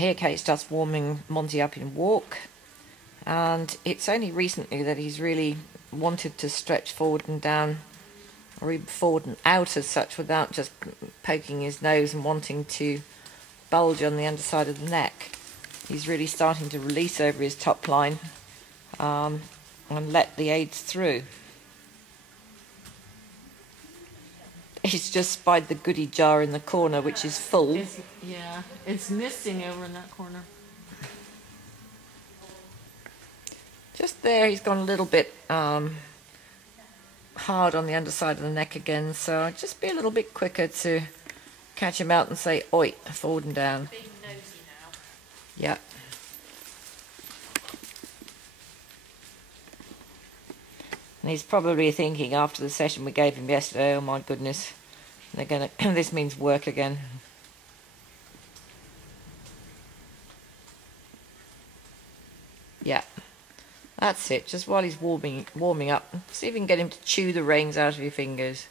here Kate's just warming Monty up in walk, and it's only recently that he's really wanted to stretch forward and down, or even forward and out as such, without just poking his nose and wanting to bulge on the underside of the neck. He's really starting to release over his top line and let the aids through. He's just spied the goodie jar in the corner, which is full. It's missing over in that corner. Just there, he's gone a little bit hard on the underside of the neck again, so I'd just be a little bit quicker to catch him out and say, oi, forward and down. Being nosy now. Yeah. And he's probably thinking after the session we gave him yesterday, oh my goodness, they're gonna this means work again. Yeah. That's it, just while he's warming up, see if you can get him to chew the reins out of your fingers.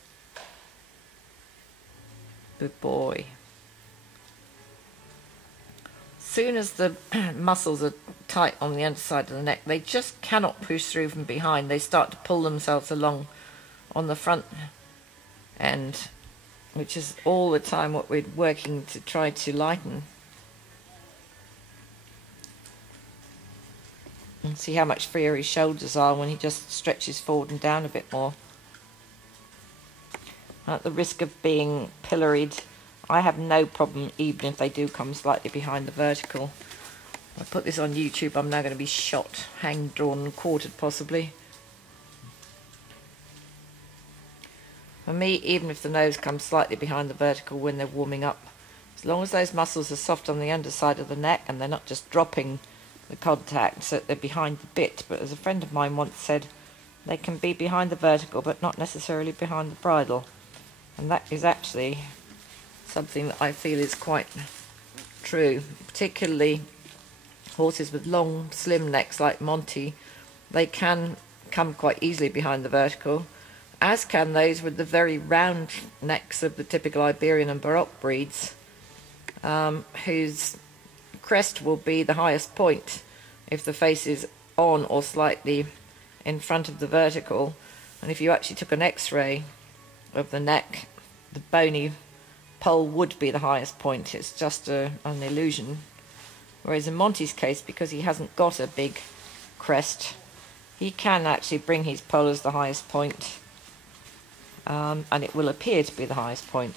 Good boy. Soon as the muscles are tight on the underside of the neck, they just cannot push through from behind. They start to pull themselves along on the front end, which is all the time what we're working to try to lighten. And see how much freer his shoulders are when he just stretches forward and down a bit more. At the risk of being pilloried, I have no problem even if they do come slightly behind the vertical. If I put this on YouTube, I'm now going to be shot, hanged, drawn and quartered possibly. For me, even if the nose comes slightly behind the vertical when they're warming up, as long as those muscles are soft on the underside of the neck and they're not just dropping the contact so that they're behind the bit, but as a friend of mine once said, they can be behind the vertical but not necessarily behind the bridle. And that is actually something that I feel is quite true, particularly horses with long, slim necks like Monty. They can come quite easily behind the vertical, as can those with the very round necks of the typical Iberian and Baroque breeds, whose crest will be the highest point if the face is on or slightly in front of the vertical. And if you actually took an X-ray of the neck, the bony pole would be the highest point. It's just an illusion. Whereas in Monty's case, because he hasn't got a big crest, he can actually bring his pole as the highest point, and it will appear to be the highest point.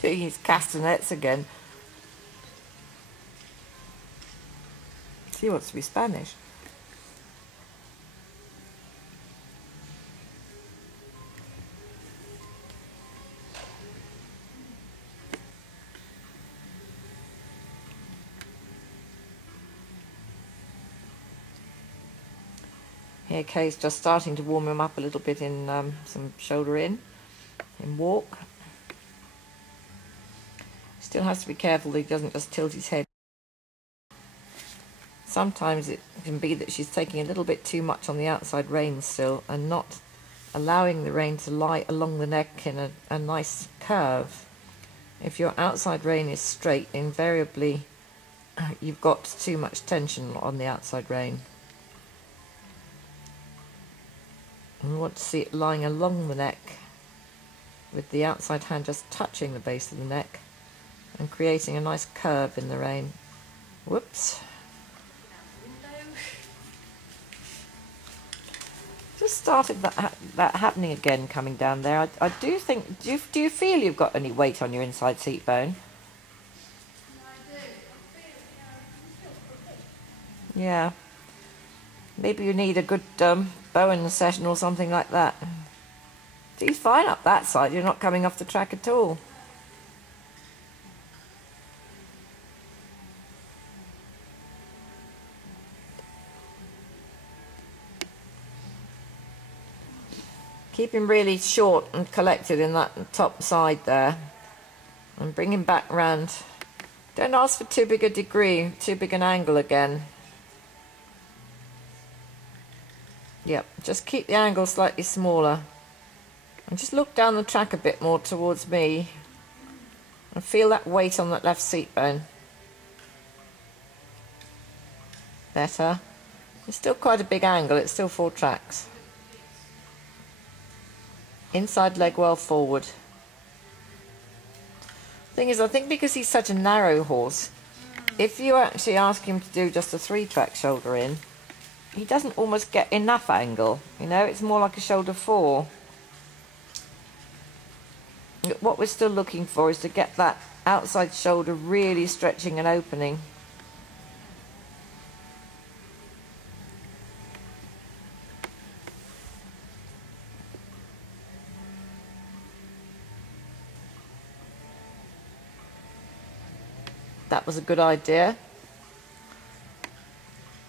Doing his castanets again. He wants to be Spanish. Here Kay's just starting to warm him up a little bit in some shoulder in walk. Still has to be careful that he doesn't just tilt his head. Sometimes it can be that she's taking a little bit too much on the outside rein still and not allowing the rein to lie along the neck in a nice curve. If your outside rein is straight, invariably you've got too much tension on the outside rein. And we want to see it lying along the neck with the outside hand just touching the base of the neck and creating a nice curve in the rein. Whoops. Just started that happening again coming down there. I do think, do you feel you've got any weight on your inside seat bone? Yeah. Maybe you need a good Bowen session or something like that. He's fine up that side. You're not coming off the track at all. Keep him really short and collected in that top side there. And bring him back round. Don't ask for too big a degree, too big an angle again. Yep, just keep the angle slightly smaller. And just look down the track a bit more towards me. And feel that weight on that left seat bone. Better. It's still quite a big angle, it's still 4 tracks. Inside leg well forward. Thing is, I think because he's such a narrow horse, if you actually ask him to do just a 3-track shoulder in, he doesn't almost get enough angle. You know, it's more like a shoulder 4. What we're still looking for is to get that outside shoulder really stretching and opening. That was a good idea.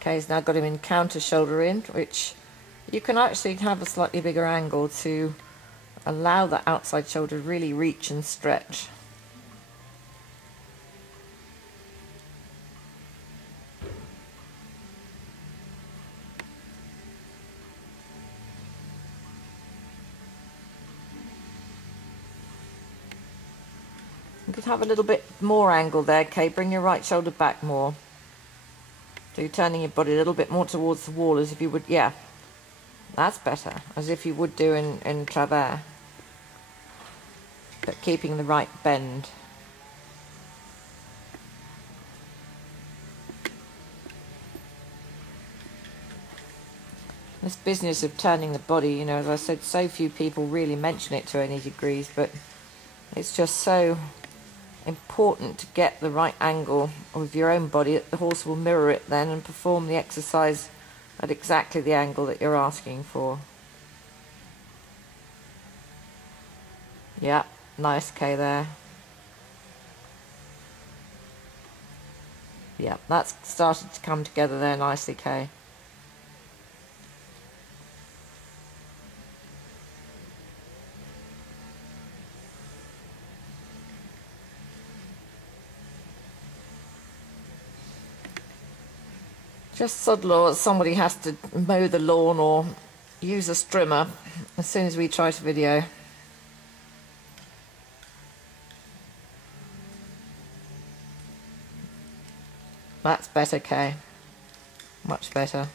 Okay, he's now got him in counter shoulder in, which you can actually have a slightly bigger angle to allow the outside shoulder to really reach and stretch. You could have a little bit more angle there, Kay. Bring your right shoulder back more. So you're turning your body a little bit more towards the wall as if you would, yeah. That's better, as if you would do in travers. But keeping the right bend. This business of turning the body, you know, as I said, so few people really mention it to any degrees, but it's just so important to get the right angle with your own body that the horse will mirror it then and perform the exercise at exactly the angle that you're asking for. Yeah, nice K there. Yeah, that's started to come together there nicely, K. Just sod law, somebody has to mow the lawn or use a strimmer as soon as we try to video. That's better, Kay. Much better.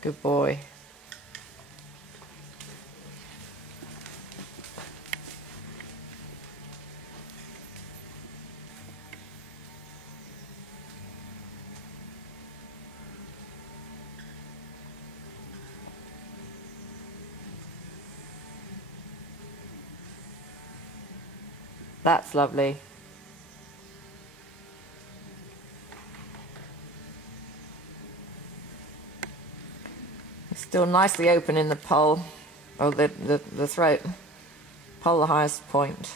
Good boy. That's lovely. It's still nicely open in the poll, or the throat. Poll the highest point.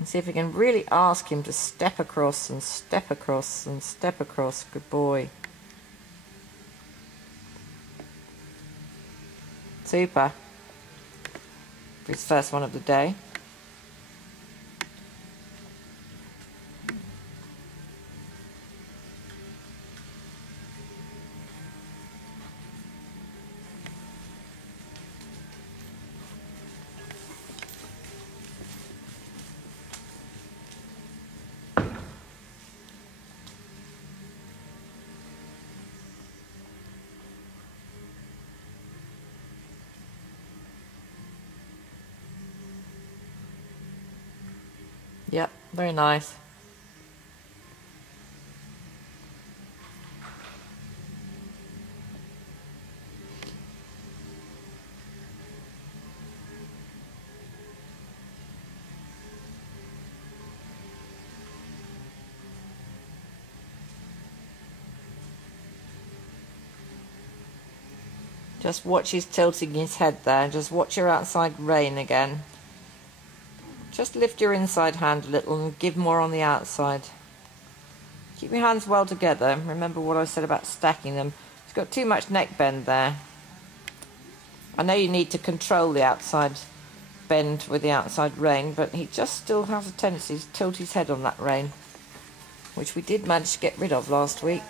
And see if we can really ask him to step across and step across and step across. Good boy. Super. For his first one of the day. Yep, very nice. Just watch his tilting his head there. Just watch your outside rein again. Just lift your inside hand a little and give more on the outside. Keep your hands well together. Remember what I said about stacking them. He's got too much neck bend there. I know you need to control the outside bend with the outside rein, but he just still has a tendency to tilt his head on that rein, which we did manage to get rid of last week.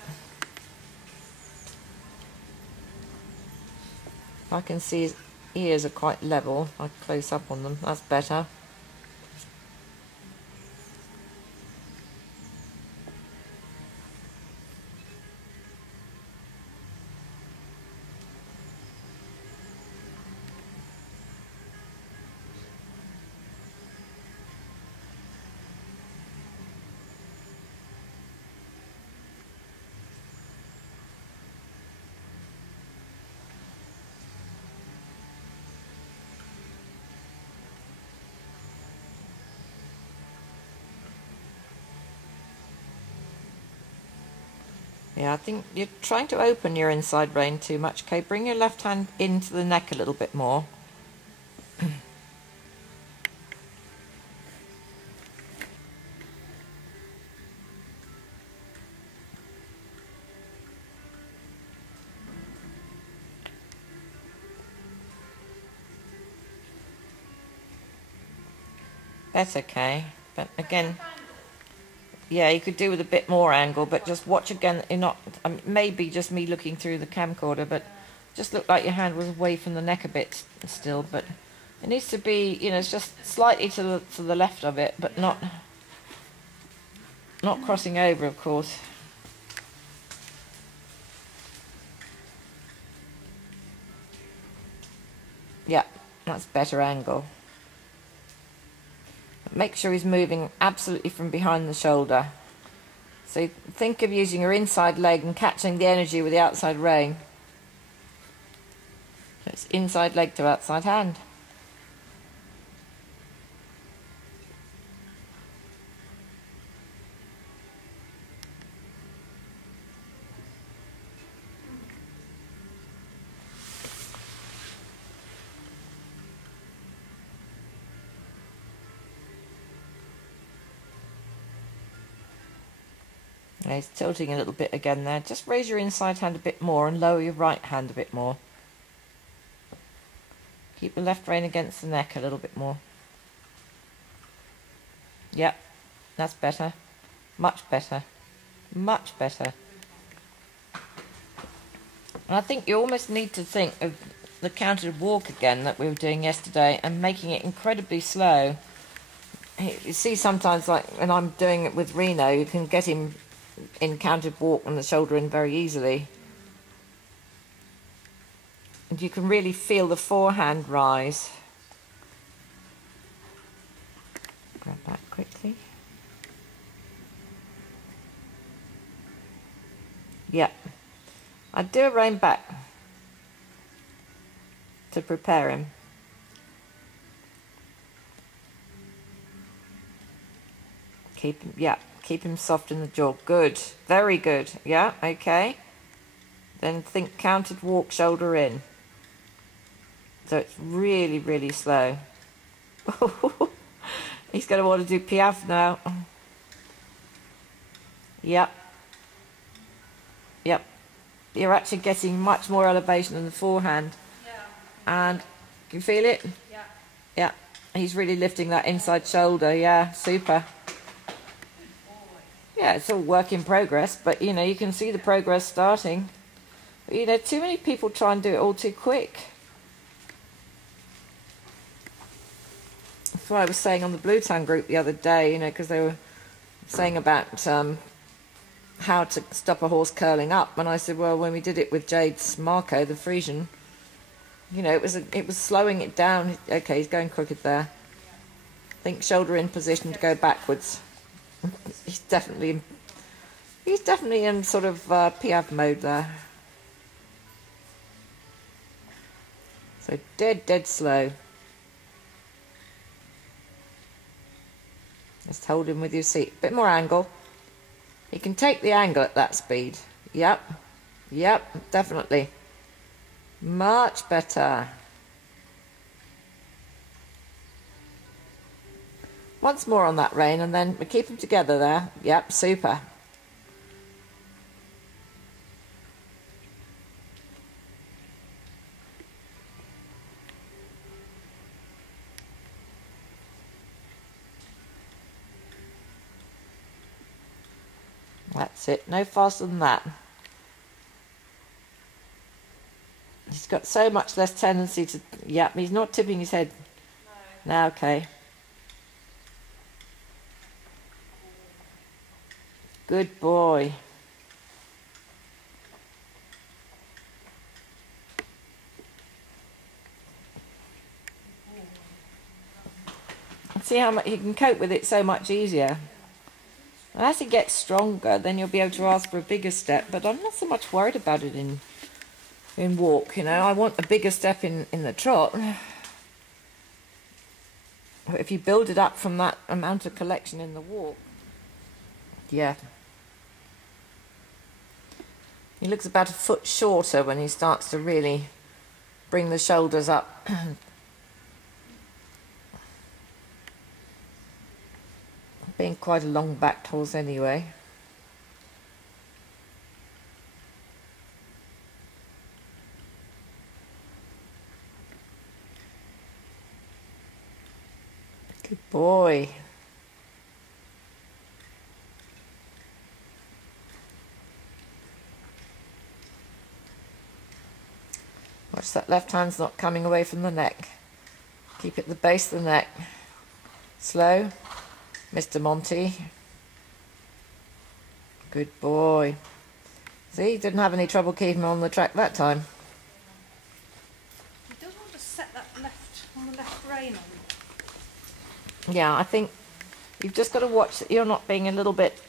I can see his ears are quite level. I close up on them. That's better. Yeah, I think you're trying to open your inside rein too much. Okay, bring your left hand into the neck a little bit more. That's okay, but again, yeah, you could do with a bit more angle, but just watch again that you're not, maybe just me looking through the camcorder, but just looked like your hand was away from the neck a bit still, but it needs to be, you know, it's just slightly to the left of it, but not crossing over, of course. Yeah, that's better angle. Make sure he's moving absolutely from behind the shoulder. So think of using your inside leg and catching the energy with the outside rein. So it's inside leg to outside hand. Now he's tilting a little bit again there. Just raise your inside hand a bit more and lower your right hand a bit more. Keep the left rein against the neck a little bit more. Yep, that's better. Much better. Much better. And I think you almost need to think of the counted walk again that we were doing yesterday and making it incredibly slow. You see sometimes, like when I'm doing it with Reno, you can get him in counted walk and the shoulder in very easily. And you can really feel the forehand rise. Grab that quickly. Yep. I'd do a rein back to prepare him. Keep him, yeah, keep him soft in the jaw. Good, very good. Yeah, okay. Then think counted walk, shoulder in. So it's really, really slow. He's going to want to do piaffe now. Yep. Yep. You're actually getting much more elevation in the forehand. Yeah. And can you feel it? Yeah. Yeah. He's really lifting that inside shoulder. Yeah, super. Yeah, it's all work in progress, but you know, you can see the progress starting. But, you know, too many people try and do it all too quick. That's what I was saying on the Blue Town group the other day, you know, because they were saying about how to stop a horse curling up, and I said, well, when we did it with Jade's Marco, the Frisian, you know, it was slowing it down. Okay, he's going crooked there. Think shoulder in position to go backwards. He's definitely in sort of piaffe mode there. So dead slow. Just hold him with your seat. Bit more angle. He can take the angle at that speed. Yep, definitely. Much better. Once more on that rein, and then we keep them together there. Yep, super. That's it, no faster than that. He's got so much less tendency to... Yep, he's not tipping his head. No. Okay. Good boy. See how much he can cope with it so much easier. And as he gets stronger, then you'll be able to ask for a bigger step. But I'm not so much worried about it in walk, you know. I want a bigger step in the trot. If you build it up from that amount of collection in the walk, yeah. He looks about a foot shorter when he starts to really bring the shoulders up. Being quite a long-backed horse anyway. Good boy. Watch that left hand's not coming away from the neck. Keep it at the base of the neck. Slow. Mr. Monty. Good boy. See, didn't have any trouble keeping him on the track that time. He does want to set that left rein on. Yeah, I think you've just got to watch that you're not being a little bit,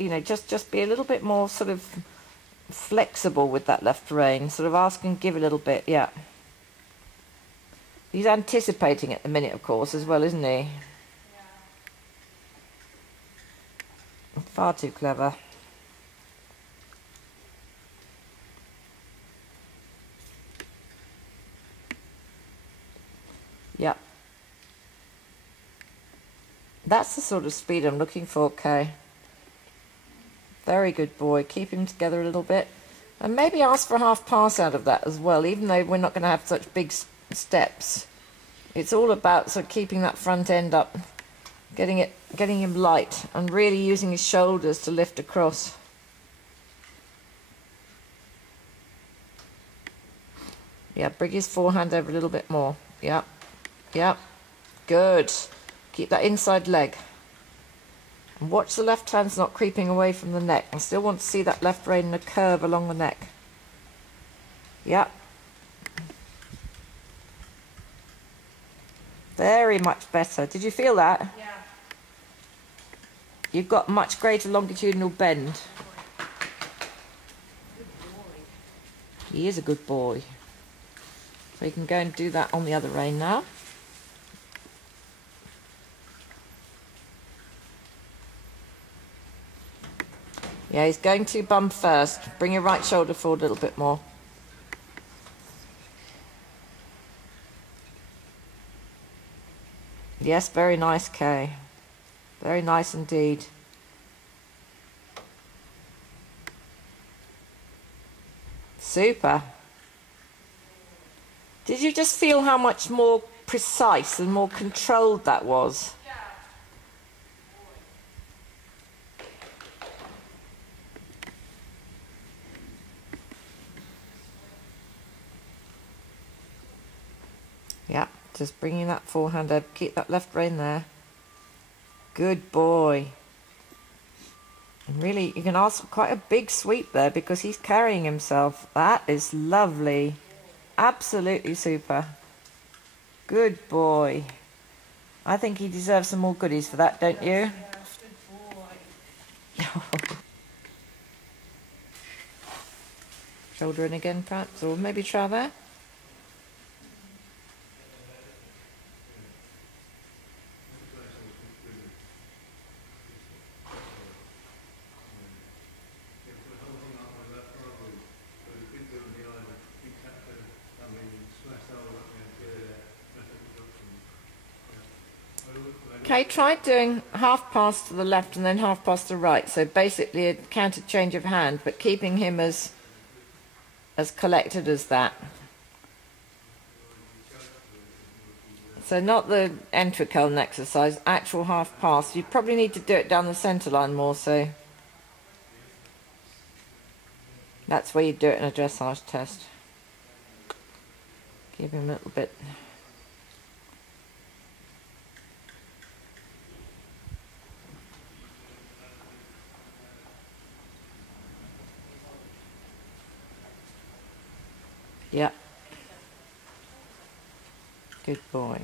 you know, just be a little bit more sort of flexible with that left rein. Sort of ask and give a little bit, yeah. He's anticipating at the minute, of course, as well, isn't he? Far too clever. Yep. That's the sort of speed I'm looking for, Kay. Very good boy. Keep him together a little bit. And maybe ask for a half pass out of that as well, even though we're not going to have such big steps. It's all about sort of keeping that front end up, getting him light, and really using his shoulders to lift across. Yeah, bring his forehand over a little bit more. Yep. Yep. Good. Keep that inside leg. And watch the left hand's not creeping away from the neck. I still want to see that left rein in a curve along the neck. Yep. Very much better. Did you feel that? Yeah. You've got much greater longitudinal bend. Good boy. He is a good boy. So you can go and do that on the other rein now. Yeah, he's going to bum first. Bring your right shoulder forward a little bit more. Yes, very nice, Kay. Very nice indeed. Super. Did you just feel how much more precise and more controlled that was? Yeah, just bringing that forehand up. Keep that left rein there. Good boy. And really, you can ask for quite a big sweep there because he's carrying himself. That is lovely. Absolutely super. Good boy. I think he deserves some more goodies for that, don't you? Shoulder in again, perhaps, or maybe try there. Okay, try doing half pass to the left and then half pass to the right. So basically a counter change of hand, but keeping him as collected as that. So not the entrecone exercise, actual half pass. You probably need to do it down the centre line more, so that's where you do it in a dressage test. Give him a little bit. Yeah. Good boy.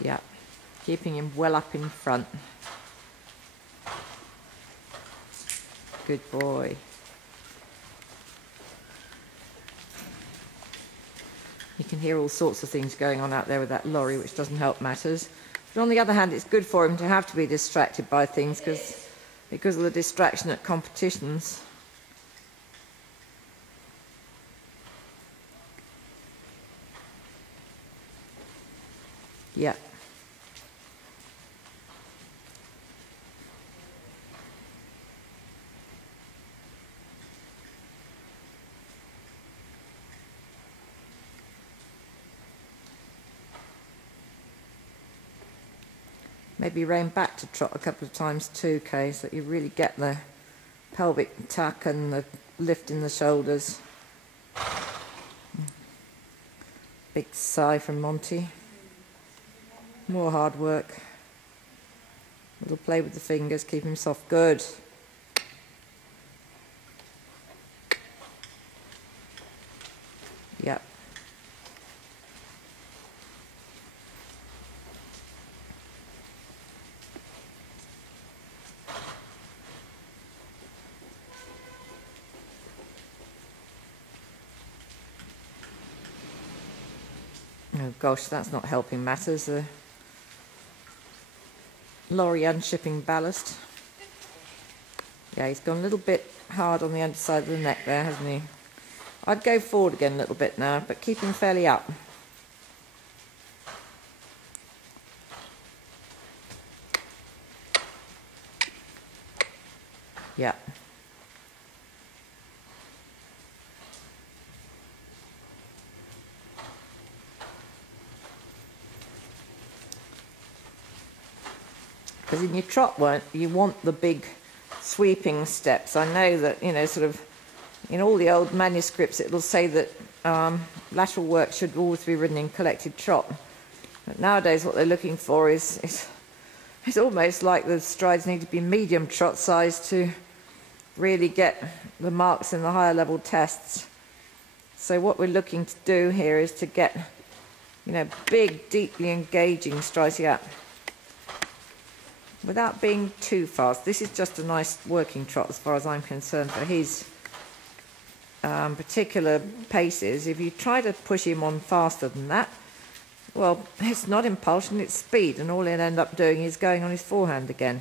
Yeah. Keeping him well up in front. Good boy. You can hear all sorts of things going on out there with that lorry, which doesn't help matters. But on the other hand, it's good for him to have to be distracted by things because of the distraction at competitions. Yeah. Maybe rein back to trot a couple of times too, Kay, so that you really get the pelvic tuck and the lift in the shoulders. Big sigh from Monty. More hard work. Little play with the fingers, keep him soft. Good. Yep. Oh gosh, that's not helping matters. The lorry unshipping ballast. Yeah, he's gone a little bit hard on the underside of the neck there, hasn't he? I'd go forward again a little bit now, but keep him fairly up. Yeah. Because in your trot work, you want the big sweeping steps. I know that, you know, sort of in all the old manuscripts it'll say that lateral work should always be ridden in collected trot. But nowadays what they're looking for is almost like the strides need to be medium trot size to really get the marks in the higher level tests. So what we're looking to do here is to get, you know, big, deeply engaging strides here without being too fast. This is just a nice working trot as far as I'm concerned for his particular paces. If you try to push him on faster than that, Well, it's not impulsion, it's speed, and all he'll end up doing is going on his forehand again.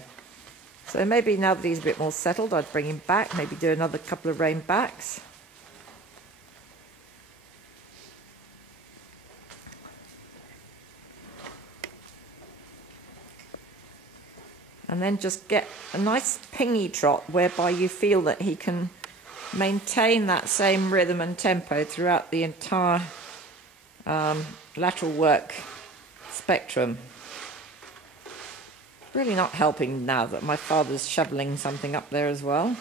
So maybe now that he's a bit more settled, I'd bring him back, maybe do another couple of reinbacks. And then just get a nice pingy trot whereby you feel that he can maintain that same rhythm and tempo throughout the entire lateral work spectrum. Really not helping now that my father's shoveling something up there as well.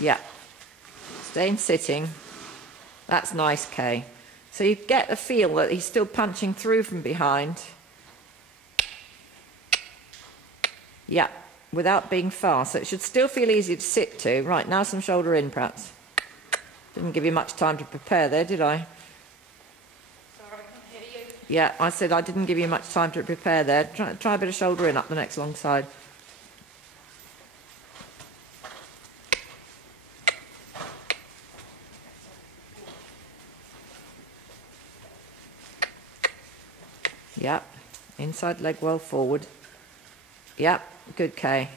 Yeah. Staying sitting. That's nice, Kay. So you get the feel that he's still punching through from behind. Yeah, without being fast. So it should still feel easy to sit to. Right, now some shoulder in, perhaps. Didn't give you much time to prepare there, did I? Sorry, I can't hear you. Yeah, I said I didn't give you much time to prepare there. Try a bit of shoulder in up the next long side. Yep, inside leg well forward. Yep, good, Kay.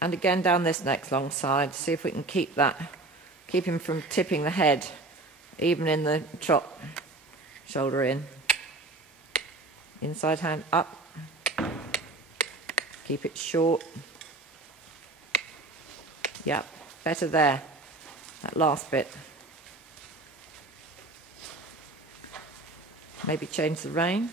And again down this next long side. See if we can keep him from tipping the head, even in the trot. Shoulder in. Inside hand up. Keep it short. Yep, better there. That last bit. Maybe change the rein.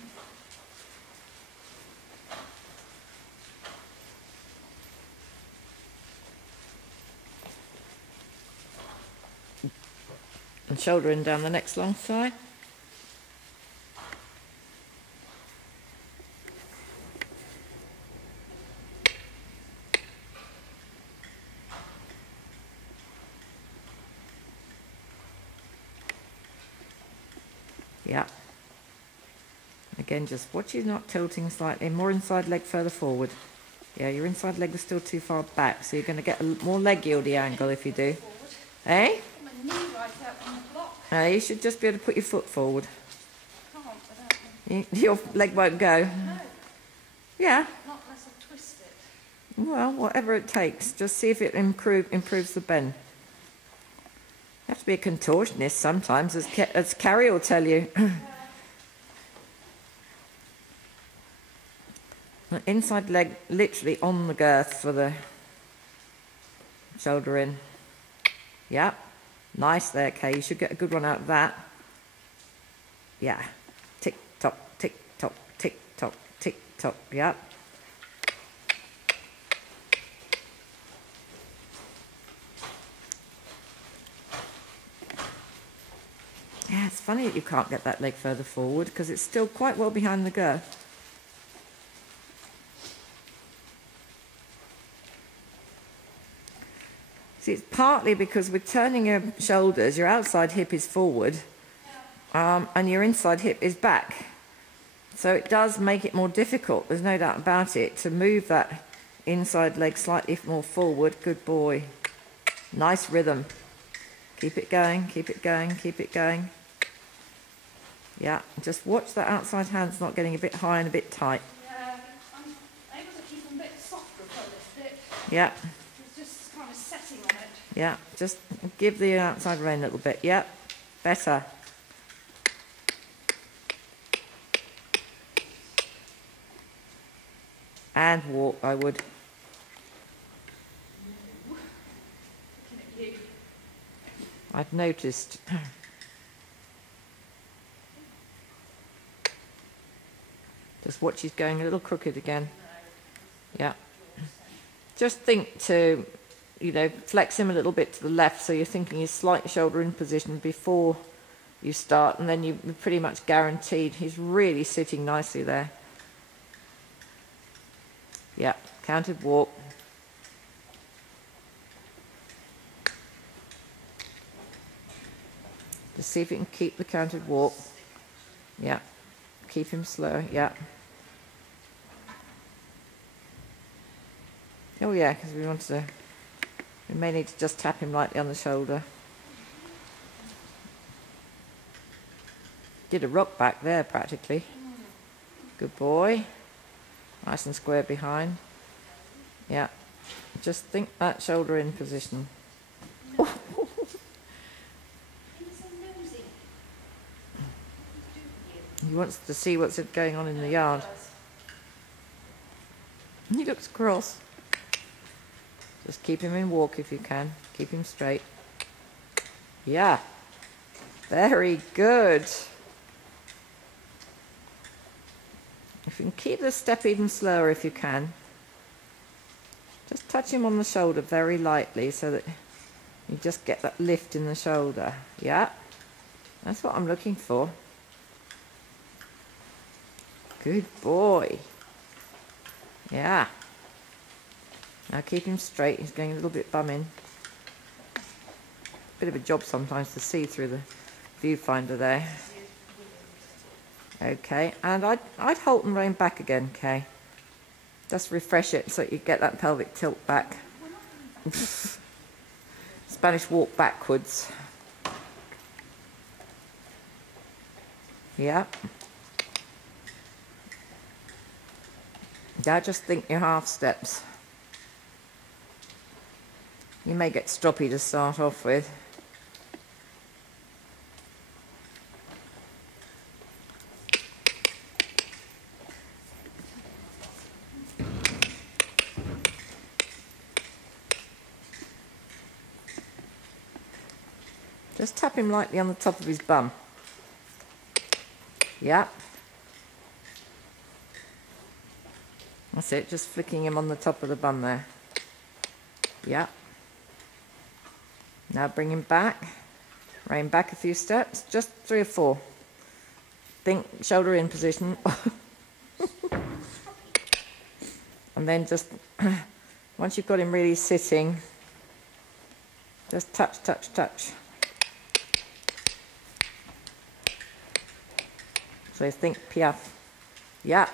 And shoulder in down the next long side. Yeah. Again, just watch you not tilting slightly. More inside leg further forward. Yeah, your inside leg is still too far back, so you're going to get a more leg yieldy angle if you do. Eh? My knee right out on the block. You should just be able to put your foot forward. Can't without me. Your leg won't go. No, Yeah. not unless I twist it. Well, whatever it takes. Just see if it improves the bend. You have to be a contortionist sometimes, as Carrie will tell you. The inside leg literally on the girth for the shoulder in. Yeah. Nice there, Kay. You should get a good one out of that. Yeah. Tick tock, tick tock, tick tock, tick tock. Yeah. Yeah, it's funny that you can't get that leg further forward because it's still quite well behind the girth. See, it's partly because with turning your shoulders, your outside hip is forward and your inside hip is back. So it does make it more difficult, there's no doubt about it, to move that inside leg slightly more forward. Good boy. Nice rhythm. Keep it going, keep it going, keep it going. Yeah, just watch that outside hand's not getting a bit high and a bit tight. Yeah, I'm able to keep them a bit softer if I lift it. Yeah. It's just kind of setting on it. Yeah, just give the outside rein a little bit. Yeah, better. And walk, I would. Looking at you. I've noticed. Just watch he's going a little crooked again. Yeah. Just think to, flex him a little bit to the left so you're thinking his slight shoulder in position before you start, and then you're pretty much guaranteed. He's really sitting nicely there. Yeah, counted walk. Just see if you can keep the counted walk. Yeah, keep him slow, yeah. Oh yeah, because we You may need to just tap him lightly on the shoulder. Did a rock back there practically. Good boy. Nice and square behind. Yeah. Just think that shoulder in position. He wants to see what's going on in the yard. He looks cross. Just keep him in walk if you can. Keep him straight. Yeah. Very good. If you can keep the step even slower if you can. Just touch him on the shoulder very lightly so that you just get that lift in the shoulder. Yeah. That's what I'm looking for. Good boy. Yeah. Now keep him straight. He's going a little bit bumming. Bit of a job sometimes to see through the viewfinder there. Okay, and I'd halt and rein back again, Kay. Just refresh it so you get that pelvic tilt back. Spanish walk backwards. Yeah. Now just think your half steps. You may get stroppy to start off with. Just tap him lightly on the top of his bum. Yeah. That's it, just flicking him on the top of the bum there. Yeah. Now bring him back. Rein back a few steps, just 3 or 4. Think shoulder in position. And then just, once you've got him really sitting, just touch, touch, touch. So think piaffe. Yeah.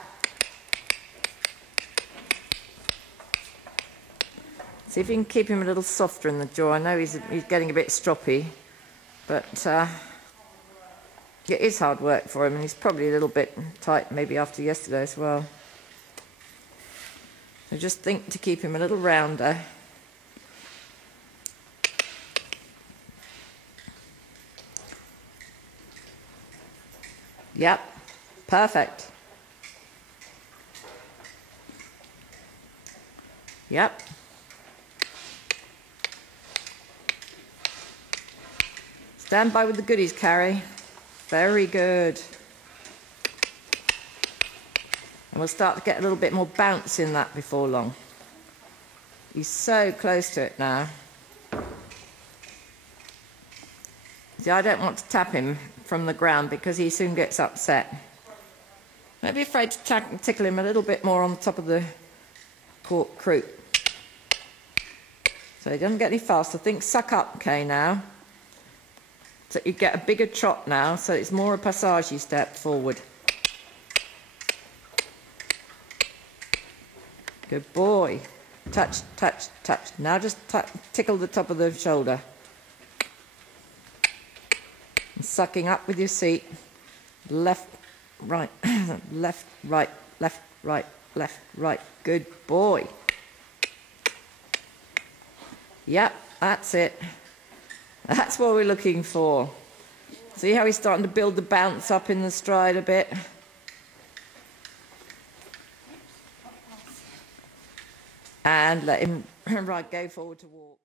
See if you can keep him a little softer in the jaw. I know he's getting a bit stroppy, but it is hard work for him, and he's probably a little bit tight maybe after yesterday as well. So just think to keep him a little rounder. Yep, perfect. Yep. Stand by with the goodies, Carrie. Very good. And we'll start to get a little bit more bounce in that before long. He's so close to it now. See, I don't want to tap him from the ground because he soon gets upset. Don't be afraid to tickle him a little bit more on the top of the croup. So he doesn't get any faster. Think suck up, okay, now. So you get a bigger trot now, so it's more a passage step forward. Good boy. Touch, touch, touch. Now just tickle the top of the shoulder. And sucking up with your seat. Left, right, left, right, left, right, left, right. Good boy. Yep, that's it. That's what we're looking for. See how he's starting to build the bounce up in the stride a bit? And let him go forward to walk.